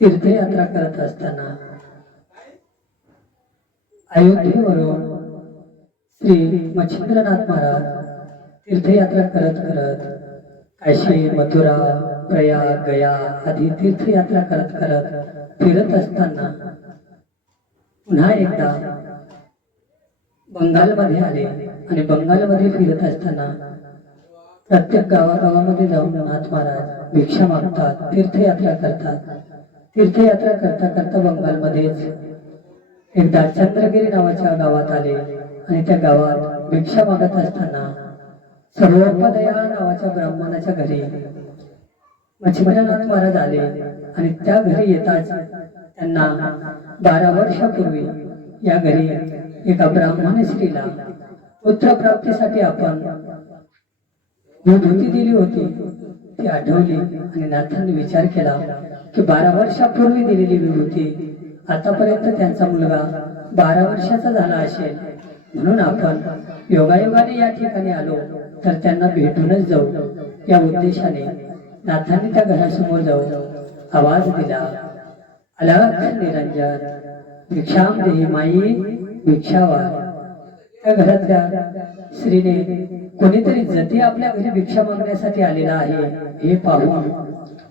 तीर्थयात्रा करत असताना अयोध्येवरून श्री मच्छिंद्रनाथ महाराज तीर्थयात्रा करत करत काशी, मथुरा, प्रयाग, गया आदी तीर्थयात्रा करत करत फिरत असताना पुन्हा एकदा बंगालमध्ये आले आणि बंगालमध्ये फिरत असताना प्रत्येक गावागावामध्ये जाऊन नाथ महाराज भिक्षा मागतात, तीर्थयात्रा करतात. तीर्थयात्रा करता करता बंगालमध्येच एकदा चंद्रगिरी नावाच्या गावात आले आणि त्या गावात भिक्षा मागत असताना सर्वोपदया नावाच्या ब्राह्मणाच्या घरी मच्छिंद्रनाथ महाराज आले आणि त्या घरी येताच त्यांना 12 वर्षापूर्वी या घरी एका ब्राह्मण स्त्रीला पुत्र प्राप्तीसाठी आपण विभूती दिली होती ती आठवली आणि नाथांनी विचार केला की 12 वर्षापूर्वी दिलेली विभूती आतापर्यंत त्यांचा मुलगा 12 वर्षाचा झाला असेल, म्हणून आपण योगायोगाने या ठिकाणी आलो तर त्यांना भेटूनच जाऊ या उद्देशाने नाथांनी त्या घरासमोर जाऊन आवाज दिला, अलख निरंजन भिक्षाम देही माई भिक्षावार. त्या घरातल्या स्त्रीने कोणीतरी जती आपल्या घरी भिक्षा मागण्यासाठी आलेला आहे हे पाहून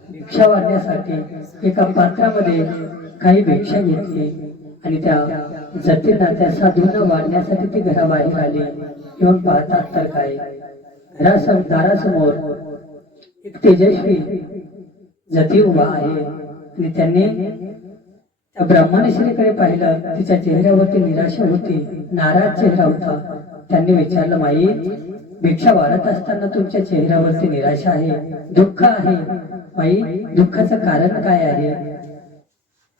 भिक्षा वाढण्यासाठी एका पात्रामध्ये काही भिक्षा घेतली आणि त्या जतींना त्या साधूंना वाढण्यासाठी ती घराबाहेर आली. येऊन पाहतात तर काय दारासमोर एक तेजस्वी जती उभा आहे आणि त्यांनी त्या ब्राह्मण स्त्रीकडे पाहिलं. तिच्या चेहऱ्यावरती निराशा होती, नाराज चेहरा होता. त्यांनी विचारलं, माई भिक्षा वाढत असताना तुमच्या चेहऱ्यावरती निराशा आहे, दुःख आहे, माई दुःखाचं कारण काय आहे?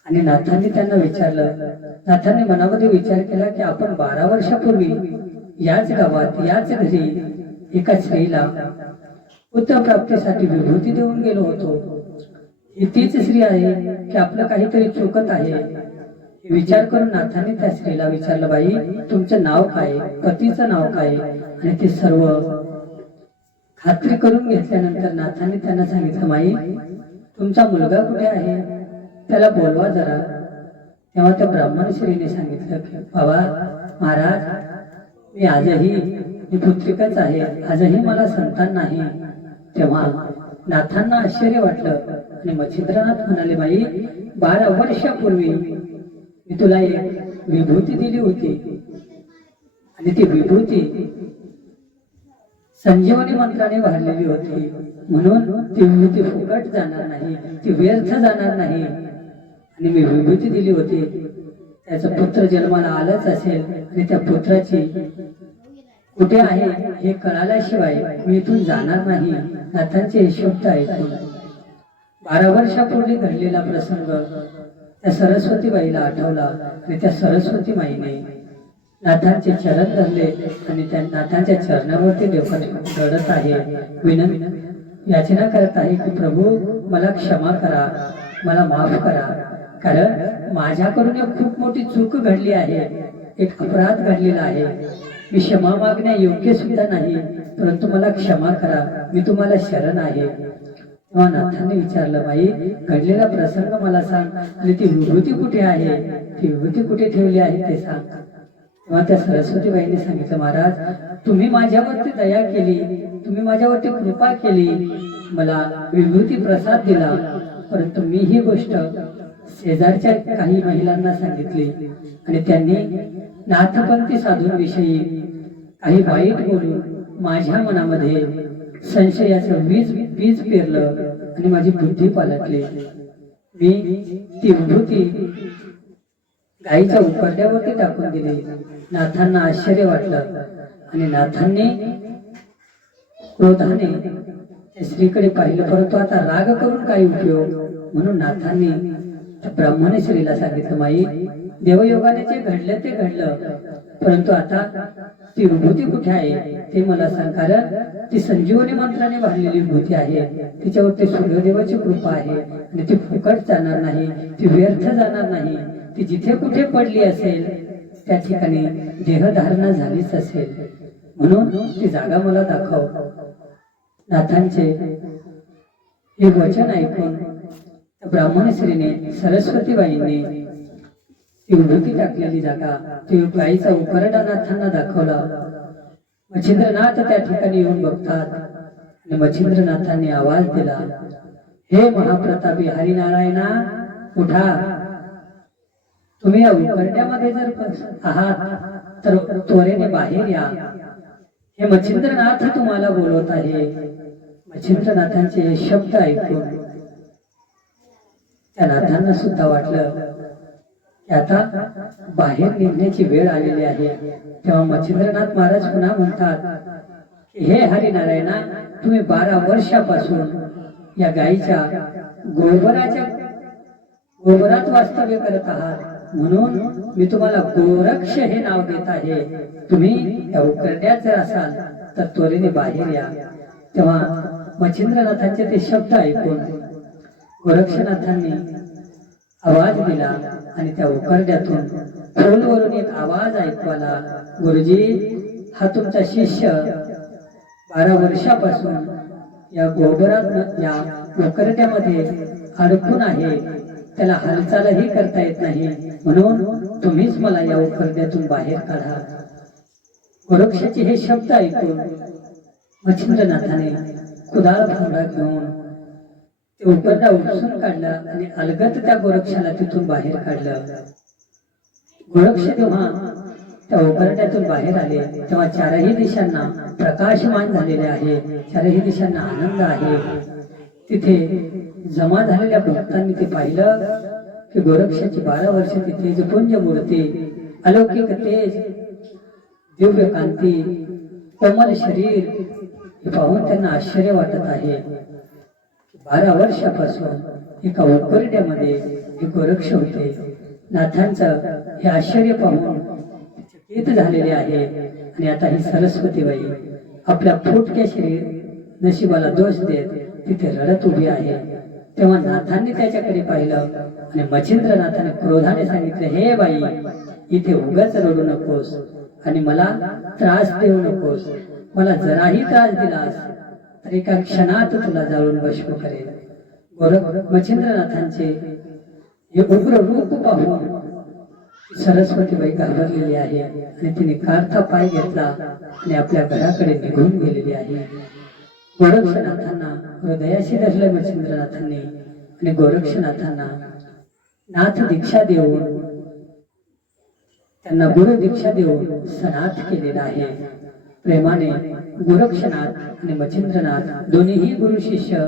आणि नाथांनी त्यांना विचारलं. नाथांनी मनामध्ये विचार केला की आपण 12 वर्षापूर्वी याच गावात याच घरी एका स्त्रीला पुत्र प्राप्तीसाठी विभूती देऊन गेलो होतो. ही तीच स्त्री आहे की आपलं काहीतरी चुकत आहे? विचार करून नाथांनी त्या स्त्रीला विचारलं, बाई तुमचं नाव काय, पतीचं नाव काय? आणि ते सर्व खात्री करून घेतल्यानंतर नाथांनी त्यांना सांगितलं, माई तुमचा मुलगा कुठे आहे, त्याला बोलवा जरा. तेव्हा त्या ब्राह्मण स्त्रीने सांगितलं की बाबा महाराज मी आजही ही पुत्रिकच आहे, आजही मला संतान नाही. तेव्हा नाथांना आश्चर्य वाटलं आणि मच्छिंद्रनाथ म्हणाले, बाई 12 वर्षापूर्वी मी तुला एक विभूती दिली होती आणि ती विभूती संजीवनी मंत्राने भरलेली होती, म्हणून ती विभूती फुकट जाणार नाही, ती व्यर्थ जाणार नाही. आणि मी विभूती दिली होती, त्याचा पुत्र जन्माला आलाच असेल आणि त्या पुत्राची कुठे आहे हे कळाल्याशिवाय मी इथून जाणार नाही. नाथांचे हे शब्द ऐकून 12 वर्षापूर्वी घडलेला प्रसंग त्या सरस्वती बाईला आठवला आणि त्या सरस्वती माईने नाथांचे चरण धरले आणि त्या नाथांच्या चरणावरती डोकं रडत आहे, विनंती याचना करत आहे की प्रभू मला क्षमा करा, मला माफ करा, कारण माझ्याकडून एक खूप मोठी चूक घडली आहे, एक अपराध घडलेला आहे. मी क्षमा मागण्या योग्य सुद्धा नाही, परंतु मला क्षमा करा, मी तुम्हाला शरण आहे. तेव्हा नाथांनी विचारलं, बाई घडलेला प्रसंग मला सांग आणि ती विभूती कुठे आहे, ती विभूती कुठे ठेवली आहे ते सांग. तेव्हा त्या सरस्वती बाईंनी सांगितलं, महाराज तुम्ही माझ्यावरती दया केली, तुम्ही माझ्यावरती कृपा केली, मला विभूती प्रसाद दिला, परंतु मी ही गोष्ट शेजारच्या काही महिलांना सांगितली आणि त्यांनी नाथपंथी साधूंविषयी काही वाईट बोलून माझ्या मनामध्ये संशयाचं बीज पेरलं आणि माझी बुद्धी पालटली. मी ती विभूती गाईच्या उकरड्यावरती टाकून दिली. नाथांना आश्चर्य वाटलं आणि नाथांनी क्रोधाने त्या स्त्रीकडे पाहिलं, परंतु आता राग करून काही उपयोग, म्हणून नाथांनी ब्राह्मण स्त्रीला सांगितलं, माई देवयोगाने जे घडलं ते घडलं, परंतु आता ती विभूती कुठे आहे ते मला सांग, कारण ती संजीवनी मंत्राने भरलेली विभूती आहे, तिच्यावरती सूर्यदेवाची कृपा आहे आणि ती फुकट जाणार नाही, ती व्यर्थ जाणार नाही. ती जिथे कुठे पडली असेल त्या ठिकाणी देहधारणा झालीच असेल, म्हणून ती जागा मला दाखव. नाथांचे हे वचन ऐकून ब्राह्मण स्त्रीने सरस्वतीबाईंनी ती उभती टाकलेली जागा ती गाईचा उकरडा नाथांना दाखवला. मच्छिंद्रनाथ त्या ठिकाणी येऊन बघतात आणि मच्छिंद्रनाथांनी आवाज दिला, हे महाप्रतापी हरिनारायणा, उठा. तुम्ही या उकरड्यामध्ये जर आहात तर त्वरेने बाहेर या. हे मच्छिंद्रनाथ तुम्हाला बोलवत आहे. मच्छिंद्रनाथांचे हे शब्द ऐकून त्या नाथांना सुद्धा वाटलं की आता बाहेर निघण्याची वेळ आलेली आहे. तेव्हा मच्छिंद्रनाथ महाराज पुन्हा म्हणतात, हे हरिनारायणा, तुम्ही 12 वर्षापासून या गायीच्या गोबरात वास्तव्य करत आहात, म्हणून मी तुम्हाला गोरक्ष हे नाव देत आहे. तुम्ही या उकरड्यात जर असाल तर त्वरेने बाहेर या. तेव्हा मच्छिंद्रनाथांचे ते शब्द ऐकून गोरक्षनाथांनी आवाज दिला आणि त्या उकरड्यातून खोलवरून एक आवाज ऐकू आला, गुरुजी, हा तुमचा शिष्य 12 वर्षापासून या गोबरात या उकरड्यामध्ये अडकून आहे. त्याला हालचालही करता येत नाही, म्हणून तुम्हीच मला या उकरड्यातून बाहेर काढा. गोरक्षाचे हे शब्द ऐकून मच्छिंद्रनाथाने कुदाळ फांदा घेऊन ते उकरडा उपसून काढला आणि अलगत त्या गोरक्षाला तिथून बाहेर काढलं. गोरक्ष जेव्हा त्या उकरड्यातून बाहेर आले तेव्हा चारही दिशांना प्रकाशमान झालेले आहे. चारही दिशांना आनंद आहे. तिथे जमा झालेल्या भक्तांनी ते पाहिलं की गोरक्षाची 12 वर्षाची तेजपुंज मूर्ती, अलौकिक तेज, दिव्य कांती, कोमल शरीर हे पाहून त्यांना आश्चर्य वाटत आहे. 12 वर्षापासून एका उकरड्यामध्ये एक गोरक्ष होते. नाथांचं हे आश्चर्य पाहून चकित झालेले आहे. आणि आता ही सरस्वतीबाई आपल्या फुटक्या शरीर नशिबाला दोष देत तिथे रडत उभी आहे. तेव्हा नाथांनी त्याच्याकडे पाहिलं आणि मच्छिंद्रनाथाने क्रोधाने सांगितले, हे बाई, इथे उगाच रडू नकोस आणि मला त्रास देऊ नकोस. मला जराही त्रास दिलास तर एका क्षणात तुला जाळून भस्म करेल. मच्छिंद्रनाथांचे हे उग्र रूप पाहून सरस्वतीबाई घाबरलेली आहे आणि तिने कारथा पाय घेतला आणि आपल्या घराकडे निघून गेलेली आहे. गोरक्षनाथांना हृदयाशी धरलं मच्छिंद्रनाथांनी आणि गोरक्षनाथांना नाथ दीक्षा देऊन त्यांना गुरु दीक्षा देऊन सनाथ केलेला आहे. प्रेमाने गोरक्षनाथ आणि मच्छिंद्रनाथ दोन्हीही गुरु शिष्य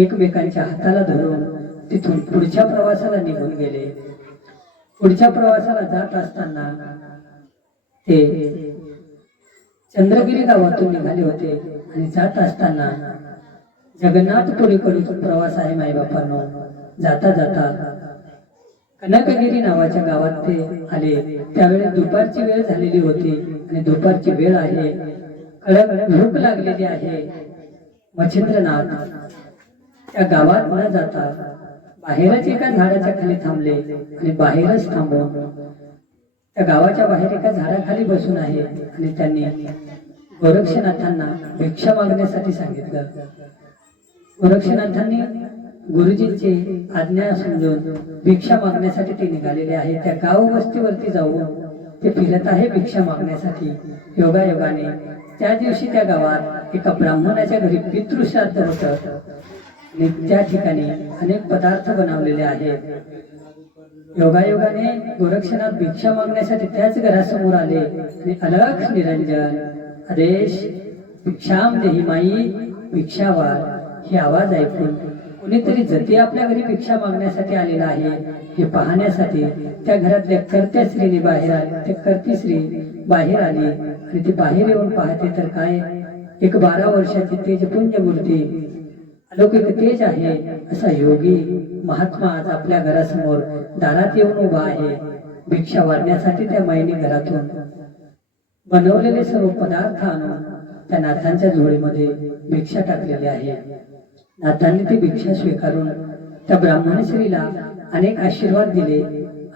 एकमेकांच्या हाताला धरून तिथून पुढच्या प्रवासाला निघून गेले. पुढच्या प्रवासाला जात असताना ते चंद्रगिरी गावातून निघाले होते आणि जात असताना जगन्नाथपुरीकडून प्रवास आहे मायबापांनो. जाता जाता कनकगिरी नावाच्या गावात ते आले. त्यावेळी दुपारची वेळ झालेली होती आणि दुपारची वेळ आहे. कडक भूक लागलेली आहे. मच्छिंद्रनाथ त्या गावात न जाता बाहेरच एका झाडाच्या खाली थांबले आणि बाहेरच थांबून त्या गावाच्या बाहेर एका झाडाखाली बसून आहे आणि त्यांनी गोरक्षनाथांना भिक्षा मागण्यासाठी सांगितलं. गोरक्षनाथांनी गुरुजींची आज्ञा समजून भिक्षा मागण्यासाठी ते निघालेले आहे. त्या गाव वस्तीवरती जाऊन ते फिरत आहे भिक्षा मागण्यासाठी. योगायोगाने त्या दिवशी त्या गावात एका ब्राह्मणाच्या घरी पितृश्राद्ध होतं आणि त्या ठिकाणी अनेक पदार्थ बनवलेले आहेत. योगायोगाने गोरक्षनाथ भिक्षा मागण्यासाठी त्याच घरासमोर आले आणि अलख निरंजन आदेश भिक्षाम देही माई भिक्षावार हे आवाज ऐकून कोणीतरी जती आपल्या घरी भिक्षा मागण्यासाठी आलेला आहे हे पाहण्यासाठी त्या घरातल्या कर्त्या स्त्रीने बाहेर आली. ते कर्ती स्त्री बाहेर आली आणि ती बाहेर येऊन पाहते तर काय, एक 12 वर्षाची तेजपुंज मूर्ती, अलौकिक तेज आहे असा योगी महात्मा आज आपल्या घरासमोर दारात येऊन उभा आहे. भिक्षा वाढण्यासाठी त्या माईने घरातून बनवलेले सर्व पदार्थ आणून त्या नाथांच्या झोळीमध्ये भिक्षा टाकलेली आहे. नाथांनी ती भिक्षा स्वीकारून त्या ब्राह्मण स्त्रीला अनेक आशीर्वाद दिले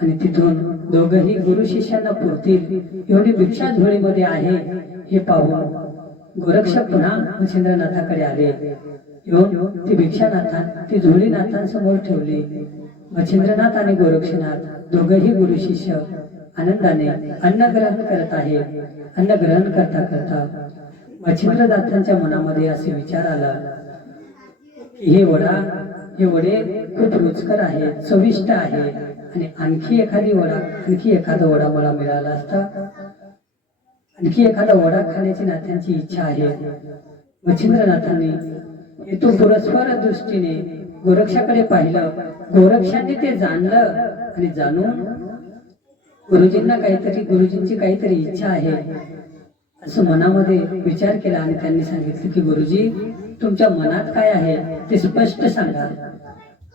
आणि तिथून दोघंही गुरु शिष्यांना पुरतील एवढी भिक्षा झोळीमध्ये आहे हे पाहून गोरक्ष पुन्हा मच्छिंद्रनाथाकडे आले. येऊन ती भिक्षानाथान ती झोळी नाथांसमोर ठेवली. मच्छिंद्रनाथ आणि गोरक्षनाथ दोघंही गुरु शिष्य आनंदाने अन्न ग्रहण करत आहेत. अन्न ग्रहण करता करता मच्छिंद्रनाथांच्या मनामध्ये असे विचार आला की हे वडे खूप रुचकर आहे, चविष्ट आहे आणि आणखी एखादा वडा मला मिळाला असता, आणखी एखादा वडा खाण्याची नाथांची इच्छा आहे. मच्छिंद्रनाथांनी हेतू पुरस्पर दृष्टीने गोरक्षाकडे पाहिलं. गोरक्षांनी ते जाणलं आणि जाणून गुरुजींची काहीतरी इच्छा आहे असं मनामध्ये विचार केला आणि त्यांनी सांगितले की गुरुजी, तुमच्या मनात काय आहे ते स्पष्ट सांगा.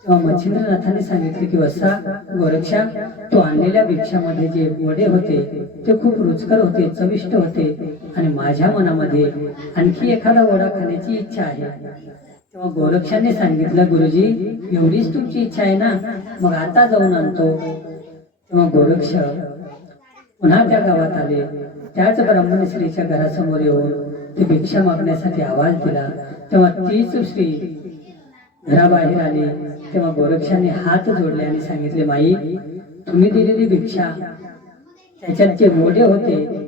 तेव्हा मच्छिंद्रनाथांनी सांगितले की वत्सा गोरक्षा, तू आणलेल्या भिक्षामध्ये जे वडे होते ते खूप रुचकर होते, चविष्ट होते आणि माझ्या मनामध्ये आणखी एखादा वडा खाण्याची इच्छा आहे. तेव्हा गोरक्षाने सांगितलं गुरुजी, एवढीच तुमची इच्छा आहे ना, मग आता जाऊन आणतो. तेव्हा गोरक्ष पुन्हा त्या गावात आले. त्याच ब्राह्मण स्त्रीच्या घरासमोर येऊन ती भिक्षा मागण्यासाठी आवाज दिला. तेव्हा तीच स्त्री घराबाहेर आली. तेव्हा गोरक्षाने हात जोडले आणि सांगितले, माई, तुम्ही दिलेली भिक्षा त्याच्यात जे वडे होते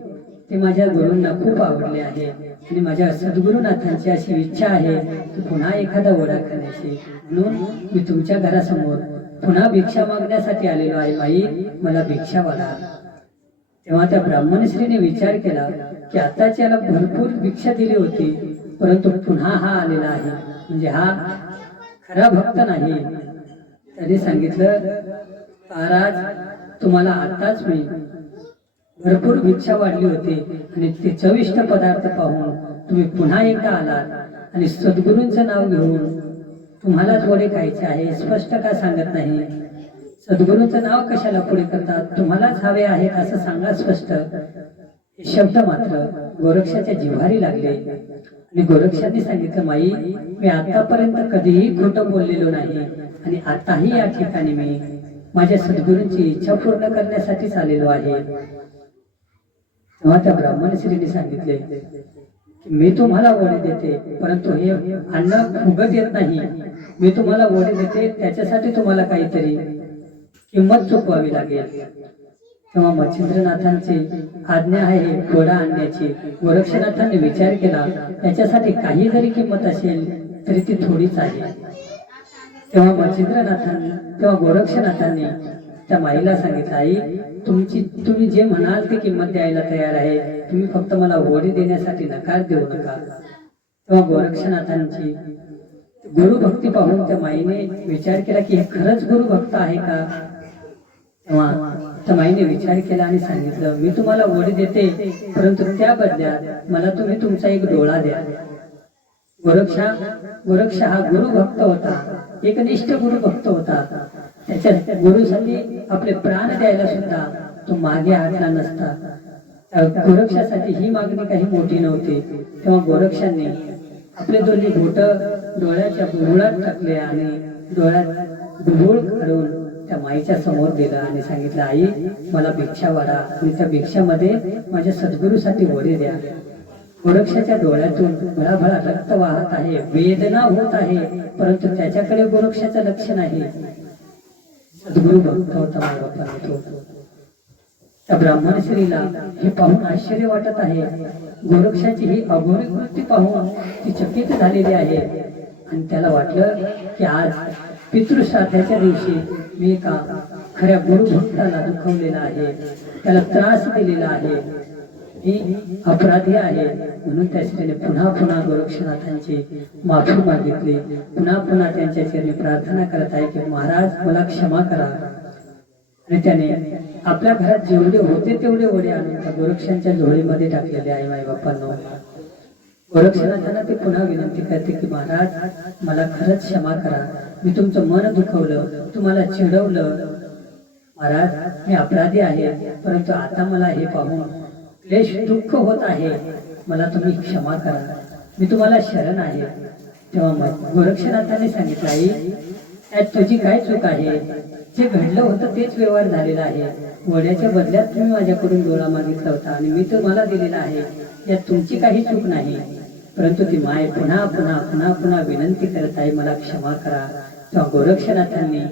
ते माझ्या गुरूंना खूप आवडले आहे आणि माझ्या सद्गुरुनाथांची अशी इच्छा आहे की पुन्हा एखादा वडा खाण्याची, म्हणून मी तुमच्या घरासमोर पुन्हा भिक्षा मागण्यासाठी आलेलो आहे. माई, मला भिक्षा वाढा. तेव्हा त्या ब्राह्मण स्त्रीने विचार केला की आताच याला भरपूर भिक्षा दिली होती, परंतु पुन्हा हा आलेला आहे, म्हणजे हा खरा भक्त नाही. त्यांनी सांगितलं, महाराज, तुम्हाला आताच मी भरपूर भिक्षा वाढली होती आणि ते चविष्ट पदार्थ पाहून तुम्ही पुन्हा एकदा आलात आणि सद्गुरूंचं नाव घेऊन तुम्हालाच वडे खायचे आहे, स्पष्ट का सांगत नाही? सद्गुरूंचं नाव कशाला पुढे करतात? तुम्हालाच हवे आहेत असं सांगा स्पष्ट. हे शब्द मात्र गोरक्षाच्या जिव्हारी लागले आणि गोरक्षांनी सांगितलं, माई, मी आतापर्यंत कधीही खोटं बोललेलो नाही आणि आताही या ठिकाणी मी माझ्या सद्गुरूंची इच्छा पूर्ण करण्यासाठीच आलेलो आहे. तेव्हा त्या ब्राह्मण स्त्रीने सांगितले की मी तुम्हाला वडे देते, परंतु हे अन्न फुगत येत नाही. मी तुम्हाला वडे देते, त्याच्यासाठी तुम्हाला काहीतरी किंमत चुकवावी लागेल. तेव्हा मच्छिंद्रनाथांची आज्ञा आहे वडा आणण्याची. गोरक्षनाथांनी विचार केला, त्याच्यासाठी काही जरी किंमत असेल तरी ती थोडीच आहे. तेव्हा गोरक्षनाथांनी त्या माईला सांगितलं, आई, तुम्ही जे म्हणाल ते किंमत द्यायला तयार आहे, तुम्ही फक्त मला वडे देण्यासाठी नकार देऊ नका. तेव्हा गोरक्षनाथांची गुरुभक्ती पाहून त्या माईने विचार केला की हे खरंच गुरुभक्त आहे का? तेव्हा त्या माईने विचार केला आणि सांगितलं, मी तुम्हाला वडे देते, परंतु त्या बदल्यात मला तुम्ही तुमचा एक डोळा द्या. गोरक्ष हा गुरुभक्त होता, एकनिष्ठ गुरुभक्त होता. त्याच्या गुरुसाठी आपले प्राण द्यायला सुद्धा तो मागे हटला नसता. गोरक्षासाठी ही मागणी काही मोठी नव्हती. तेव्हा गोरक्षांनी आपले दोन्ही बोट डोळ्याच्या बुबुळात टाकले आणि डोळ्यात बुबुळ काढून त्या माईच्या समोर दिला आणि सांगितलं, आई, मला भिक्षा वाढा आणि त्या भिक्षामध्ये माझ्या सद्गुरूसाठी वडे द्या. गोरक्षाच्या डोळ्यातून भळाभळा रक्त वाहत आहे, वेदना होत आहे, परंतु त्याच्याकडे गोरक्षाचं लक्ष नाही. सद्गुरू भक्त होता माझा. त्या ब्राह्मण स्त्रीला हे पाहून आश्चर्य वाटत आहे. गोरक्षाची ही अघोरी वृत्ती पाहून ती चकित झालेली आहे आणि त्याला वाटलं की आज पितृश्राद्धाच्या दिवशी मी एका खऱ्या गुरुभक्ताला दुखवलेला आहे, त्याला त्रास दिलेला आहे, मी अपराधी आहे. म्हणून त्या स्त्रीने पुन्हा पुन्हा गोरक्षनाथांची माफी मागितली. पुन्हा त्यांच्या चरणी प्रार्थना करत आहे की महाराज, मला क्षमा करा. आणि त्याने आपल्या घरात जेवढे होते तेवढे वडे आणून त्या गोरक्षांच्या झोळीमध्ये टाकलेले आहे. माई बाप्पांनो, गोरक्षनाथांना ते पुन्हा विनंती करते की महाराज, मला खरंच क्षमा करा, मी तुमचं मन दुखवलं, तुम्हाला चिडवलं. महाराज, मी अपराधी आहे, परंतु आता मला हे पाहून क्लेश दुःख होत आहे, मला तुम्ही क्षमा करा, मी तुम्हाला शरण आहे. तेव्हा गोरक्षनाथांनी सांगितलं, आई, त्यात तुझी काय चूक आहे? जे घडलं होतं तेच व्यवहार झालेला आहे. वड्याच्या बदल्यात तुम्ही माझ्याकडून डोळा मागितला होता आणि मी तुम्हाला दिलेला आहे, यात तुमची काही चूक नाही. परंतु ती माय पुन्हा पुन्हा पुन्हा पुन्हा विनंती करत आहे, मला क्षमा करा. तेव्हा गोरक्षनाथांनी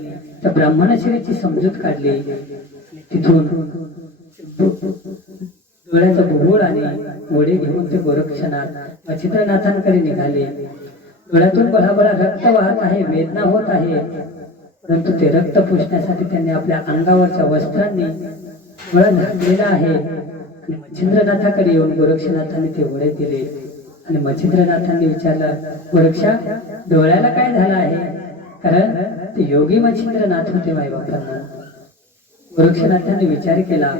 त्या ब्राह्मणश्रीची समजूत काढली. तिथून डोळ्याचा बुबुळ आणि वडे घेऊन ते गोरक्षनाथ मच्छिंद्रनाथांकडे निघाले. डोळ्यातून बळाबळा रक्त वाहत आहे, वेदना होत आहे, परंतु ते रक्त पुसण्यासाठी त्यांनी आपल्या अंगावरच्या वस्त्रांनी डोळा झाकलेला आहे. आणि मच्छिंद्रनाथाकडे येऊन गोरक्षनाथांनी ते वडे दिले. आणि मच्छिंद्रनाथांनी विचारलं, गोरक्षा, डोळ्याला काय झालं आहे? कारण ते योगी मच्छिंद्रनाथ होते माईबापांना. गोरक्षनाथांनी विचार केला,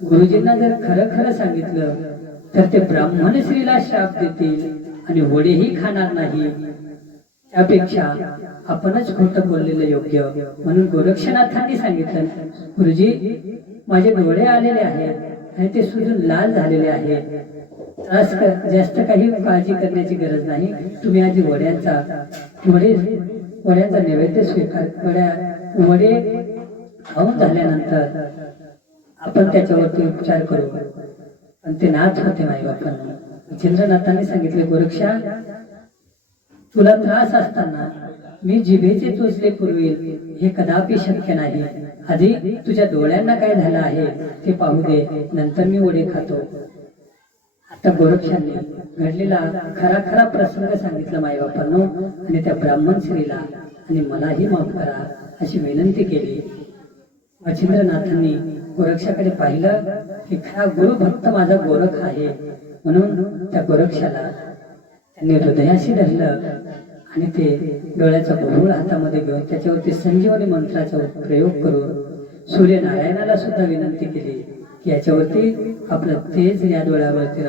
गुरुजींना जर खरं खरं सांगितलं तर ते ब्राह्मण स्त्रीला श्राप देतील आणि वडेही खाणार नाही. त्यापेक्षा आपणच खोटं बोललेलं योग्य. म्हणून गोरक्षनाथांनी सांगितलं, गुरुजी, माझे डोळे आलेले आहेत आणि ते सुजून लाल झालेले आहेत. जास्त काही काळजी करण्याची गरज नाही. तुम्ही आधी वड्यांचा नैवेद्य स्वीकार, वडे खाऊन झाल्यानंतर आपण त्याच्यावरती उपचार करू. पण ते नाथ होते माईबापांना. मच्छिंद्रनाथांनी सांगितले, गोरक्षा, तुला त्रास असताना मी जिभेचे चोचले पुरवेल हे कदापि शक्य नाही. आधी तुझ्या डोळ्यांना काय झालं आहे ते पाहू दे, नंतर मी वडे खातो. आता गोरक्षांनी घडलेला खरा खरा प्रसंग सांगितला माईबापांनो. आणि त्या ब्राह्मण स्त्रीला आणि मलाही माफ करा अशी विनंती केली. मच्छिंद्रनाथांनी गोरक्षाकडे पाहिलं की खरा गुरुभक्त माझा गोरख आहे. म्हणून त्या गोरक्षाला त्यांनी हृदयाशी धरलं आणि ते डोळ्याचा बुबुळ हातामध्ये घेऊन त्याच्यावरती संजीवनी मंत्राचा प्रयोग करून सूर्यनारायणाला सुद्धा विनंती केली की याच्यावरती आपलं तेज या डोळ्यावरती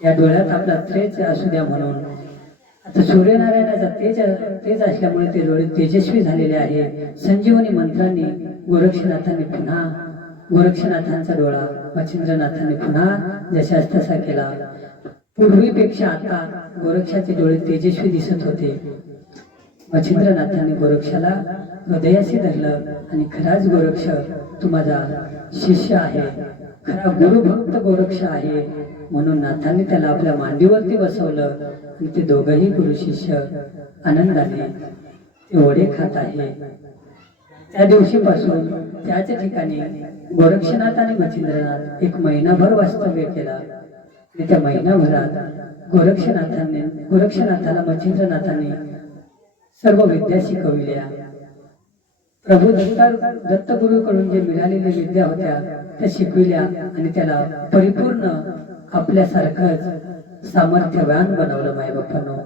या डोळ्यात आपला तेज असू द्या. म्हणून आता सूर्यनारायणाचा तेज असल्यामुळे ते डोळे तेजस्वी झालेले आहे. संजीवनी मंत्रांनी गोरक्षनाथांचा डोळा मच्छिंद्रनाथांनी पुन्हा जशास तसा केला. पूर्वीपेक्षा आता गोरक्षाचे डोळे तेजस्वी दिसत होते. मच्छिंद्रनाथांनी गोरक्षाला हृदयाशी धरलं आणि खराच गोरक्ष, तू माझा शिष्य आहे, खरा गुरुभक्त गोरक्ष आहे. म्हणून नाथांनी त्याला आपल्या मांडीवरती बसवलं आणि ते दोघंही गुरु शिष्य आनंदाने ते वडे खात आहे. त्या दिवशीपासून त्याच ठिकाणी गोरक्षनाथ आणि मच्छिंद्रनाथ एक महिनाभर वास्तव्य केला. आणि त्या महिनाभरात गोरक्षनाथाला मच्छिंद्रनाथांनी सर्व विद्या शिकविल्या. प्रभू दत्तगुरूकडून जे मिळालेल्या विद्या होत्या त्या शिकविल्या आणि त्याला परिपूर्ण आपल्यासारखंच सामर्थ्यवान बनवलं मायबापांनो.